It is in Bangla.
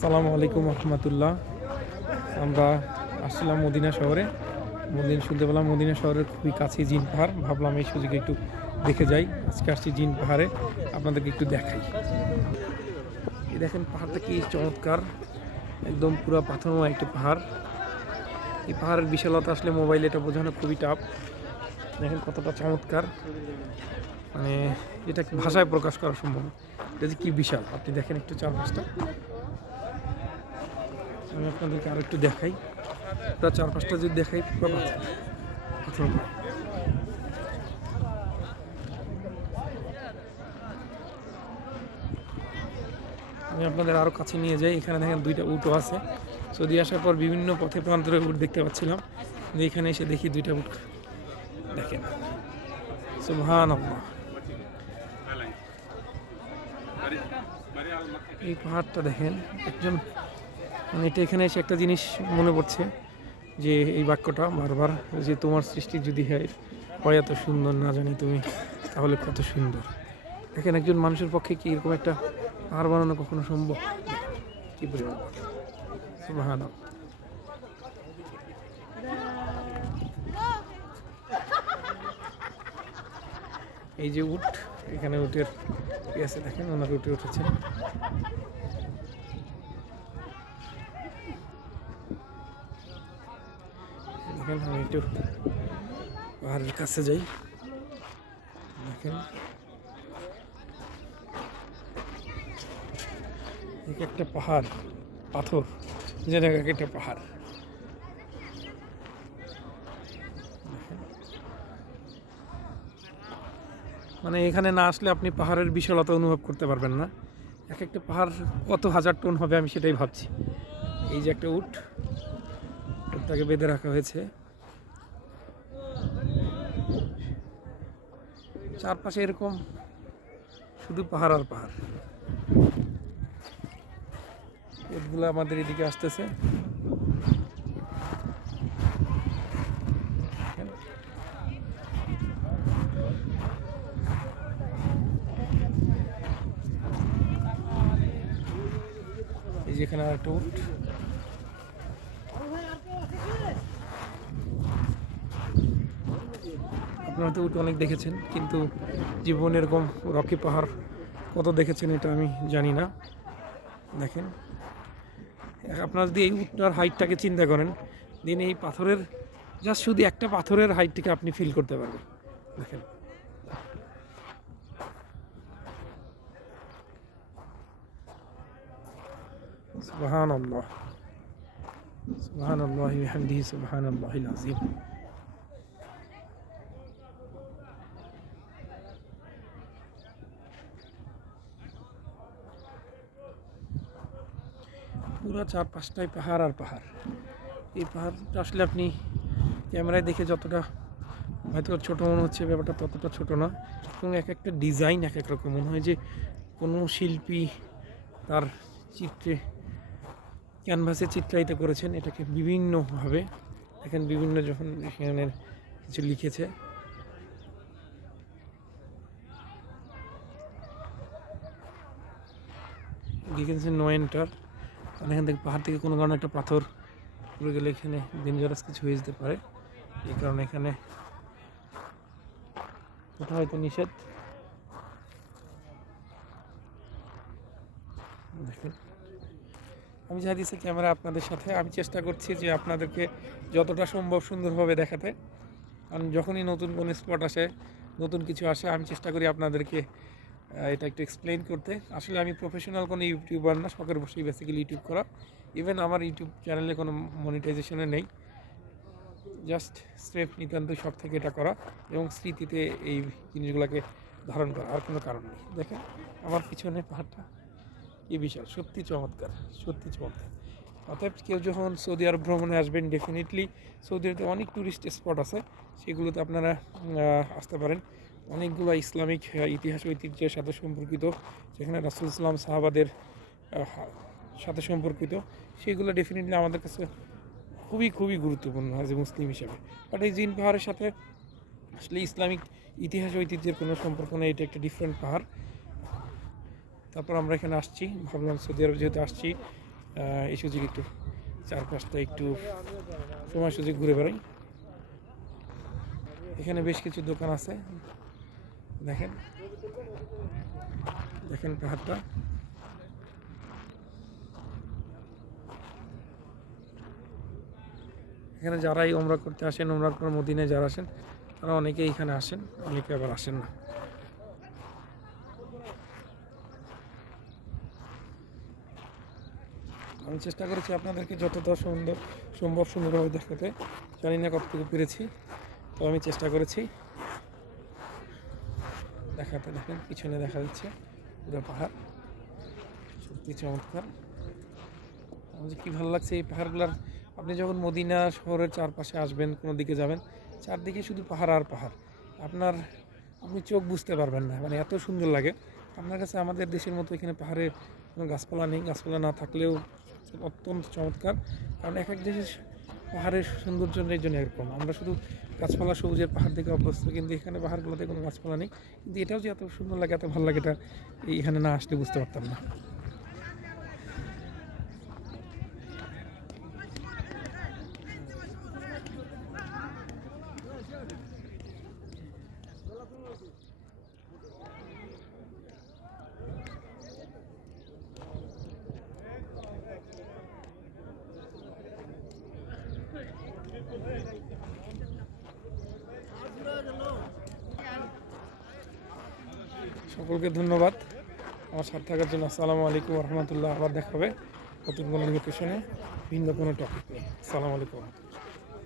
আসসালামু আলাইকুম রহমতুল্লাহ। আমরা আসছিলাম মদিনা শহরে। মদিনা শুনতে পেলাম, মদিনা শহরের খুবই কাছে জিন পাহাড়। ভাবলাম এই সুযোগে একটু দেখে যাই। আজকে আসছি জিন পাহাড়ে, আপনাদেরকে একটু দেখাই। এই দেখেন পাহাড়টা কি চমৎকার। একদম পুরো পাথরময় একটি পাহাড়। এই পাহাড়ের বিশালতা আসলে মোবাইলে এটা বোঝানো খুবই টাফ দেখেন কতটা চমৎকার। মানে এটা ভাষায় প্রকাশ করা সম্ভব এটা যে কী বিশাল, আপনি দেখেন একটু চারপাশটা। আমি আপনাদেরকে আরও একটু দেখাই। পুরো চারপাশটা যদি দেখাই। আমি আপনাদের আরও কাছে নিয়ে যাই। এখানে দেখেন দুইটা উটও আছে। সৌদি আসার পর বিভিন্ন পথে প্রান্তরে উট দেখতে পাচ্ছিলাম। এখানে এসে দেখি দুইটা উট। দেখেন। সুবহান এই পাহাড়টা দেখেন। একজন এটা এখানে এসে একটা জিনিস মনে পড়ছে যে এই বাক্যটা বারবার যে তোমার সৃষ্টি যদি হয় হয় এত সুন্দর, না জানি তুমি তাহলে কত সুন্দর। দেখেন একজন মানুষের পক্ষে কি এরকম একটা পাহাড় বানানো কখনো সম্ভব? কি পরিমাণ? এই যে উট, এখানে উটের আছে দেখেন? ওনার উঠে উঠেছে। দেখেন, আমি একটু পাহাড়ের কাছে যাই। দেখেন। একটা পাহাড়, পাথর যেটা এক একটা পাহাড়। মানে এখানে না আসলে আপনি পাহাড়ের বিশালতা অনুভব করতে পারবেন না। এক একটা পাহাড় কত হাজার টন হবে আমি সেটাই ভাবছি। এই যে একটা উট, উটটাকে বেঁধে রাখা হয়েছে। চারপাশে এরকম শুধু পাহাড় আর পাহাড় উটগুলো আমাদের এদিকে আসতেছে। এই যে এখানে একটা উট আপনারা তো উঠে অনেক দেখেছেন, কিন্তু জীবন এরকম রকি পাহাড় কত দেখেছেন এটা আমি জানি না। দেখেন, আপনারা যদি এই উঠটার হাইটটাকে চিন্তা করেন, দিন এই পাথরের জাস্ট শুধু একটা পাথরের হাইটটিকে আপনি ফিল করতে পারবেন। দেখেন। সুবহানাল্লাহ। আল্লাহ ওয়া আল্লাহ হামদিহি সুবহানাল্লাহিল আযীম। পুরো চার পাঁচটাই পাহাড় আর পাহাড়। এই পাহাড়টা আসলে আপনি ক্যামেরায় দেখে যতটা, হয়তো ছোটো মনে হচ্ছে, ব্যাপারটা ততটা ছোটো না। এবং এক একটা ডিজাইন এক এক রকম। মনে হয় যে কোনো শিল্পী তার চিত্রে ক্যানভাসে চিত্রায়িত করেছেন, এটাকে বিভিন্নভাবে। দেখেন বিভিন্ন যখন এখানে কিছু লিখেছে। লিখেছে নো এন্টার কারণ এখান থেকে পাহাড় থেকে কোনো কারণে একটা পাথর পড়ে গেলে এখানে ডেঞ্জারাস কিছু হয়ে যেতে পারে। এই কারণে এখানে ওটা হয়তো নিষেধ। দেখেন। আমি দিচ্ছি ক্যামেরা আপনাদের সাথে। আমি চেষ্টা করছি যে আপনাদেরকে যতটা সম্ভব সুন্দরভাবে দেখাতে। কারণ যখনই নতুন কোনো স্পট আসে, নতুন কিছু আসে, আমি চেষ্টা করি আপনাদেরকে এটা একটু এক্সপ্লেন করতে। আসলে আমি প্রফেশনাল কোনো ইউটিউবার না, শখের বসেই বেসিক্যালি ইউটিউব করা। ইভেন আমার ইউটিউব চ্যানেলে কোনো মনিটাইজেশনে নেই। জাস্ট স্রেফ নিতান্ত শখ থেকে এটা করা এবং স্মৃতিতে এই জিনিসগুলোকে ধারণ করা, আর কোনো কারণ নেই। দেখেন, আমার পিছনে পাহাড়টা কি বিশাল, সত্যি চমৎকার সত্যি চমৎকার। অতএব কেউ যখন সৌদি আরব ভ্রমণে আসবেন ডেফিনেটলি সৌদি আরবে অনেক ট্যুরিস্ট স্পট আছে, সেগুলোতে আপনারা আসতে পারেন। অনেকগুলো ইসলামিক ইতিহাস ঐতিহ্যের সাথে সম্পর্কিত, যেখানে রাসুল ইসলাম সাহাবাদের সাথে সম্পর্কিত, সেগুলো ডেফিনেটলি আমাদের কাছে খুবই খুবই গুরুত্বপূর্ণ অ্যাজ এ মুসলিম হিসাবে। বাট এই জিন পাহাড়ের সাথে আসলে ইসলামিক ইতিহাস ঐতিহ্যের কোনো সম্পর্ক নেই, এটা একটা ডিফারেন্ট পাহাড়। তারপর আমরা এখানে আসছি, ভাবলাম সৌদি আরব যেহেতু আসছি এই সুযোগ একটু চারপাশটা একটু সময় সুযোগ ঘুরে বেড়াই। এখানে বেশ কিছু দোকান আছে দেখেন। দেখেন পাহাড়টা। এখানে যারাই ওমরা করতে আসেন ওমরার পর মদিনায় যারা আসেন, তারা অনেকেই এখানে আসেন, অনেকে আবার আসেন না। আমি চেষ্টা করেছি আপনাদেরকে যতটা সুন্দর সম্ভব সুন্দরভাবে দেখাতে। জানি না কতটুকু পেরেছি, তো আমি চেষ্টা করেছি। দেখাতে দেখেন, পিছনে দেখা যাচ্ছে পুরো পাহাড়। সত্যি চমৎকার। আমার কী ভালো লাগছে এই পাহাড়গুলার, আপনি যখন মদিনা শহরের চারপাশে আসবেন, কোনো দিকে যাবেন, চারদিকে শুধু পাহাড় আর পাহাড়। আপনার, আপনি চোখ বুঝতে পারবেন না মানে এত সুন্দর লাগে। আপনার কাছে আমাদের দেশের মতো এখানে পাহাড়ে কোনো গাছপালা নেই, গাছপালা না থাকলেও অত্যন্ত চমৎকার। কারণ এক এক দেশের পাহাড়ের সৌন্দর্য জন্য এরকম। আমরা শুধু গাছপালা সবুজের পাহাড় দেখে অভ্যস্ত, কিন্তু এখানে পাহাড়গুলোতে কোনো গাছপালা নেই। কিন্তু এটাও যে এত সুন্দর লাগে, এত ভালো লাগে, এটা এখানে না আসলে বুঝতে পারতাম না। সকলকে ধন্যবাদ। আমার সাথে থাকার জন্য আসসালামু আলাইকুম রহমতুল্লাহ। আবার দেখাবে নতুন কোনো লোকেশনে ভিন্ন কোনো টপিক নিয়ে। আসসালামু আলাইকুম।